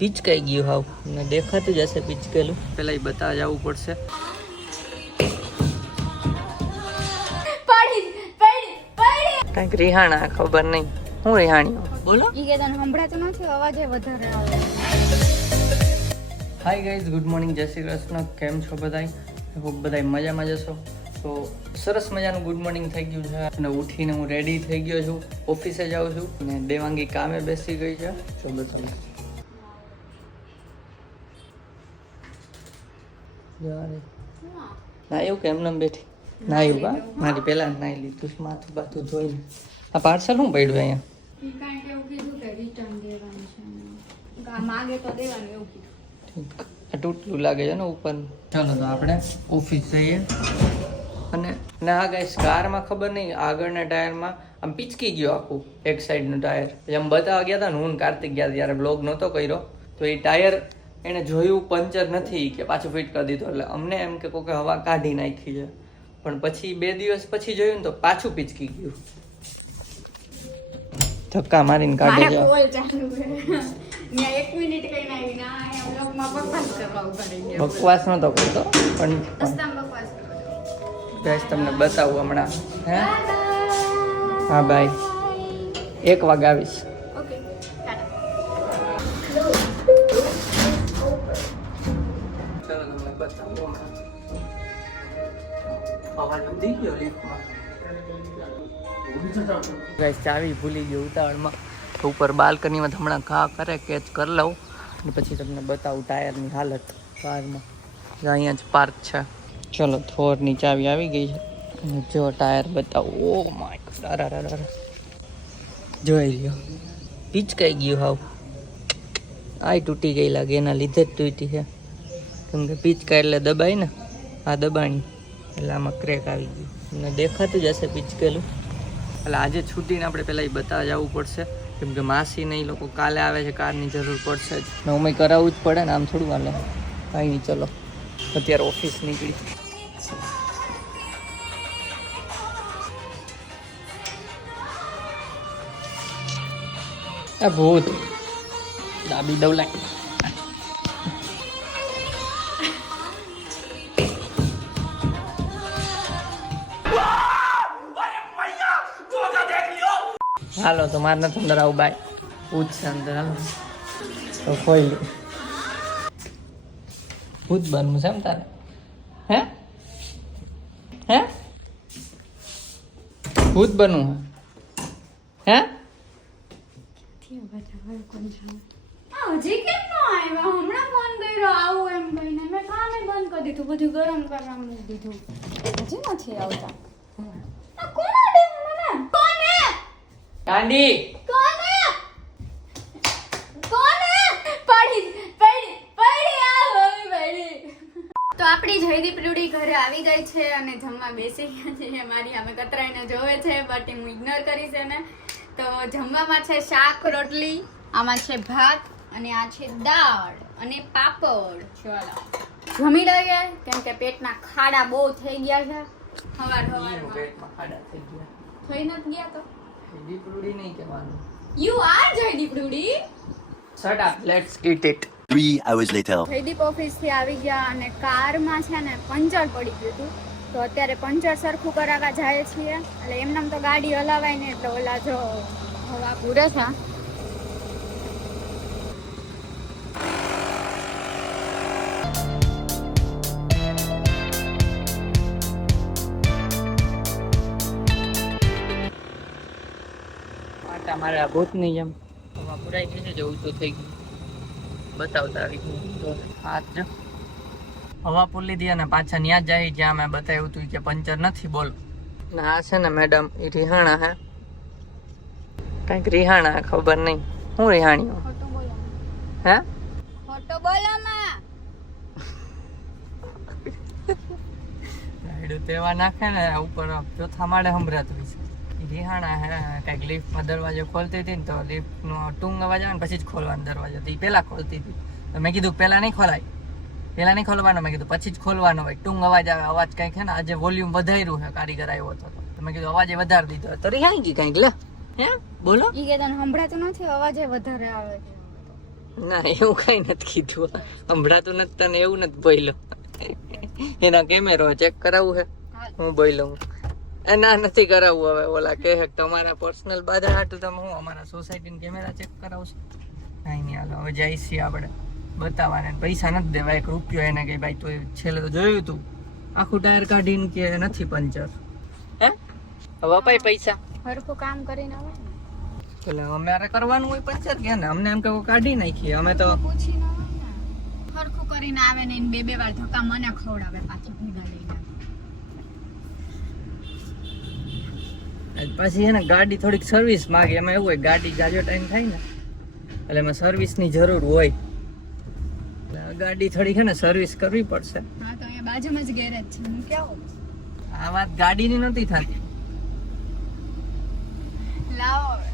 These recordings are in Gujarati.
પીચકાઈ ગયું હાવ ને દેખાતું જ હશે પીચકેલું. પેલા એ બતાવવા જવું પડશે. કઈક રિહાણા ખબર નહીં હું રિહાણી બોલો. હાય ગાઈઝ, ગુડ મોર્નિંગ, જય શ્રી કૃષ્ણ. કેમ છો બધાય? હોપ બધાય મજામાં જશો. તો સરસ મજાનું ગુડ મોર્નિંગ થઈ ગયું છે અને ઉઠીને હું રેડી થઈ ગયો છું, ઓફિસે જાઉં છું અને દેવાંગી કામે બેસી ગઈ છે. જો બતાવું ના એવું કે એમને બેઠી ના એવું બા મારી પહેલા નાઈ લીધું માથું બાથું ધોઈને. આ પાર્સલ શું પડ્યું અહીંયા? તૂટલું લાગે છે ને ઉપર. ચાલો તો આપણે ઓફિસ જઈએ. અને ના ગાઈસ, કારમાં ખબર નહીં આગળના ટાયરમાં આમ પીચકી ગયો આખું એક સાઈડનું ટાયર. આમ બતાવવા ગયા હતા ને હું કાર્તિક ગયા ત્યારે બ્લોગ નહોતો કર્યો તો એ ટાયર એને જોયું પંચર નથી કે પાછું ફિટ કરી દીધું. એટલે અમને એમ કે કોઈ હવા કાઢી નાખી છે, પણ પછી 2 દિવસ પછી જોયું ને તો પાછું પીચકી ગયું. ધક્કા મારીને કાઢે છે. બકવાસ નતો કરતો પણ ગાઈસ તમને બતાવું હમણાં. હે હા બાય, 1 વાગે આવીશ. ચલો તમને બતાવું ગાઈસ. ચાવી ભૂલી ગયો ઉતાવળમાં, ઉપર બાલ્કનીમાં હમણાં ઘા કરે કેચ કરી લઉં અને પછી તમને બતાવું ટાયરની હાલત કારમાં. અહીંયા જ પાર્ક છે. ચલો, થોરની ચાવી આવી ગઈ છે અને જો ટાયર બતાવું. ઓ માય ગોડ, અરે જોઈ લ્યો, પીચકાઈ ગયું હાવ. આ તૂટી ગઈ લાગે, એના લીધે જ તૂટી છે. કેમ કે પીચકાય એટલે દબાય ને, આ દબાણી એટલે આમાં ક્રેક આવી ગયું. અને દેખાતું જ હશે પીચકેલું. એટલે આજે છૂટીને આપણે પહેલાં એ બતાવવા જવું પડશે, કેમ કે માસીને એ લોકો કાલે આવે છે, કારની જરૂર પડશે જ. અમે કરાવવું જ પડે ને, આમ થોડું હાલે. કાંઈ નહીં, ચલો અત્યારે ઓફિસ નીકળી. આ ભૂત ડાબી દવલાય. હાલો તો મારે નથી અંદર આવું બાય, પૂછશે અંદર. હાલો તો ખોઈ લે. ભૂત બનવું છે એમ તારે? હે હે ભૂત બનવું હે? હજી કેમ ન આવ્યા? હમણાં ફોન કર્યો આવું એમ કહીને મેં કામે બંધ કરી દીધું, બધું ગરમ કરવા મૂકી દીધું. હજી નથી આવતા. આ કોણ આડે મને? કોને? ગાંડી કોને? પડી આ હોય પડી. તો આપણી જયદીપ રૂડી ઘરે આવી ગઈ છે અને જમવા બેસી ગયા છે. મારી સામે કતરાઈને જોવે છે, બટ હું ઇગ્નોર કરીશ એને. તો જમવામાં છે શાક રોટલી, આમાં છે ભાત અને આ છે દાળ અને પાપડ. ચાલો જમી લઈએ, કેમ કે પેટના ખાડા બહુ થઈ ગયા છે. સવારમાં પેટમાં ખાડા થઈ ગયા. થઈ નથી ગયા તો જયદીપ રૂડી નહીં કહેવાનું. યુ આર જયદીપ રૂડી. Shut up, let's eat it. 3 hours later. Jaydeep ઓફિસથી આવી ગયા અને કારમાં છે ને પંચર પડી ગયું હતું. તો અત્યારે પંચર સરખું કરાવવા જાય છીએ. એટલે એમનામ તો ગાડી હલાવાય ને, એટલે ઓલા જો હવા પૂરે છે. મારે આ ભૂતની જેમ હવા પુરાઈ ગઈ છે, જવું તો થઈ ગયું. બતાવતા આવી ગયું તો હાથ જો હવા પૂરી લીધી અને પાછા ત્યાં જ જાય જ્યાં મેં બતાવ્યું હતું કે પંચર નથી. બોલો ને આ છે ને મેડમ, એ રિહાણા હે, કંઈક રિહાણા ખબર નહીં હું રિહાણીઓ. ખોટું બોલો, હે ખોટું બોલો માં. રાયડું તેવા નાખે ને ઉપર ચોથા માળે સંભળાતું હોય છે. રિહાણા હે, કંઈક લિફ્ટમાં દરવાજો ખોલતી હતી ને તો લિફ્ટનો ટૂંગ અવાજ આવે ને પછી જ ખોલવાનો દરવાજો. તો એ પહેલાં ખોલતી હતી તો મેં કીધું પહેલાં નહીં ખોલાય, પહેલાં નહીં ખોલવાનો. મેં કીધું પછી જ ખોલવાનો હોય. ટૂંગ અવાજ આવે, અવાજ કંઈક છે ને આજે વોલ્યુમ વધાર્યું છે, કારીગર આવ્યો હતો તો મેં કીધું અવાજે વધારી દીધો તો રિહાઈ ગઈ કંઈક. લે હે બોલો, ઈ કે તને સંભળાતું નથી, અવાજે વધારે આવે છે. ના એવું કઈ નથી કીધું, સંભળાતું નથી તને? એવું નથી બોલ્યો. એના કેમેરો ચેક કરાવવું હે? હું બોલ્યો ના નથી કરાવવું. હવે ઓલા કહે તમારા પર્સનલ બાધા હાટું તમે હું અમારા સોસાયટીના કેમેરા ચેક કરાવશો? કાંઈ નહીં, હાલો હવે જાય છીએ આપણે બતાવવાને. પૈસા નથી દેવા, 1 રૂપિયો. એને કે ભાઈ તો છેલ્લે તો જોયું તું આખું ટાયર કાઢીને કે નથી પંચર. હે હવે અપાય પૈસા? હરખું કામ કરીને આવે ને. એટલે અમારે કરવાનું હોય પંચર કે ને અમને એમ કે કાઢી નાખીએ અમે તો. પૂછીને આવે ને. હરખું કરીને આવે ને એને 2 વાર ધક્કા મને ખવડાવે પાછું ભીગા લઈને. પછી એને ગાડી થોડીક સર્વિસ માંગે. એમાં એવું હોય ગાડી જાજો ટાઈમ થાય ને એટલે એમાં સર્વિસની જરૂર હોય. ગાડી થોડી છે ને સર્વિસ કરવી પડશે. હા તો અહીંયા બાજુમાં જ ગેરેજ છે. હું કેવું આ વાત ગાડીની નથી થતી. લાવો હવે.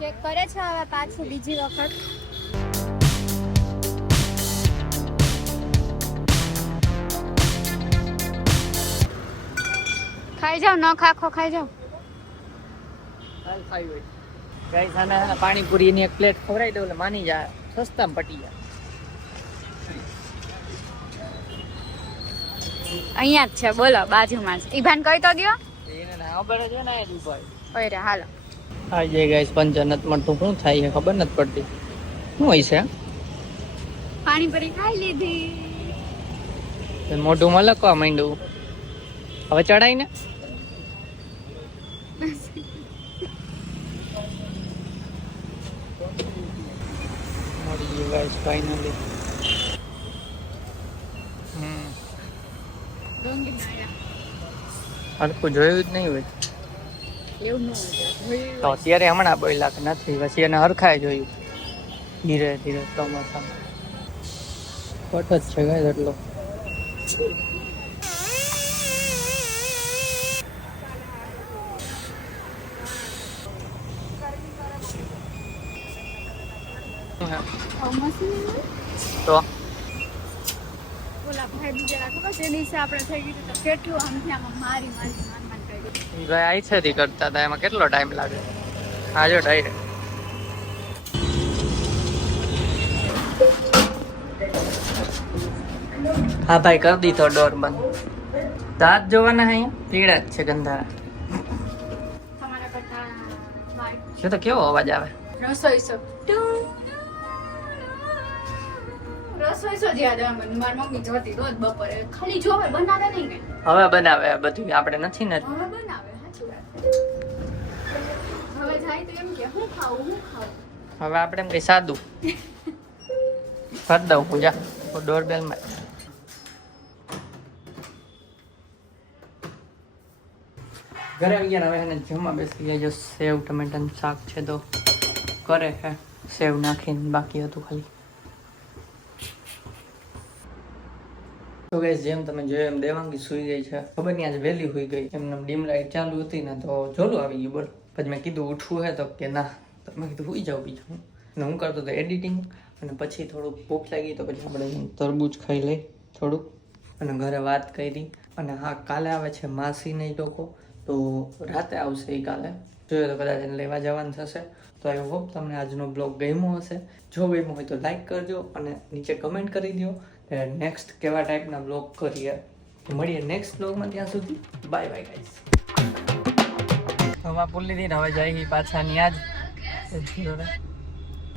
ચેક કરે છે હવે પાછું બીજી વખત. ખાઈ જાવ, ન ખાખો ખાઈ જાવ. ગાઈસ આને પાણીપુરીની એક પ્લેટ ખવડાવી દઉં એટલે માની જાય, સસ્તામાં પટી જાય. અહીંયા જ છે, બોલો બાજુમાં જ. ઈભાન કહી તો દયો. એને ના ખબર જ હોય ને એ ભાઈ. ઓય રે હાલો. હા જે ગાઈસ પંચર નથી મળતું, શું થાય છે ખબર નથી પડતી. શું હોય છે? પાણીપુરી ખાઈ લીધી. મોઢું મલકવા માંડ્યું. હવે ચડાઈ ને મળી ગયું ગાઈસ ફાઇનલી. હરખું જોયું જ નહીં હોય એવું ન હોય તો અત્યારે હમણાં બોલ્યા કે નથી, પછી એને હરખાય જોયું ધીરે ધીરે ચોમાસામાં. પટ જ છે ગાઈસ એટલો. તો ઓલા ભાઈ બીજા ખબર તે દિવસે આપણે થઈ ગયું તો કેટલું આમથી આમાં મારી મારી માન કરી દીધું. ભાઈ આઈ છે થી કરતા હતા, એમાં કેટલો ટાઈમ લાગે? આજો ડાયરેક્ટ. હા ભાઈ કરી દીધો ડોર બંધ. દાંત જોવાના હે અહીંયા પીળા જ છે ગંધારા. તમારા કરતા વાઈટ જો તો કેવો અવાજ આવે. રસોઈ સો રસોઈ સો જ યાદ આવે મને. મારી મમ્મી જોતી રોજ બપોરે ખાલી જોવે, બનાવે નહીં ને. હવે બનાવે બધું, આપણે નથી ને. હવે બનાવે, સાચી વાત. હવે જાય તો એમ કે હું ખાવું હું ખાવું. હવે આપણે એમ કઈ સાદું કરી દઉં પૂજા ડોરબેલ માં. ઘરે આવી ગયા. હવે એને જમવા બેસી ગયા. જો સેવ ટમેટાનું શાક છે તો કરે છે, સેવ નાખીને બાકી હતું ખાલી. તો ગાઈસ જેમ તમે જોયું એમ દેવાંગી સુઈ ગઈ છે. ખબર નહીં આજે વહેલી સુઈ ગઈ. એમને ડીમ લાઈટ ચાલુ હતી ને તો જોલું આવી ગયું. બોલ પછી મેં કીધું ઉઠવું હે તો કે ના, તો મેં કીધું સુઈ જાઉં બીજું. અને હું કરતો હતો એડિટિંગ, અને પછી થોડુંક ભૂખ લાગી તો પછી આપણે તરબૂચ ખાઈ લઈ થોડુંક, અને ઘરે વાત કરી. અને હા કાલે આવે છે માસી ને લોકો, તો રાતે આવશે એ કાલે. જોઈએ તો કદાચ એને લેવા જવાનું થશે. તો આઈ હોપ તમને આજનો બ્લોગ ગમ્યો હશે. જો ગમ્યો હોય તો લાઈક કરજો અને નીચે કમેન્ટ કરી દો નેક્સ્ટ કેવા ટાઈપના બ્લોગ કરીએ. મળીએ નેક્સ્ટ બ્લોગમાં. ત્યાં સુધી બાય બાય ગાઈસ. હવા પુલ્લી થી હવે જાય પાછા ન્યા જ.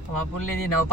હવા પુલ્લી થી હવે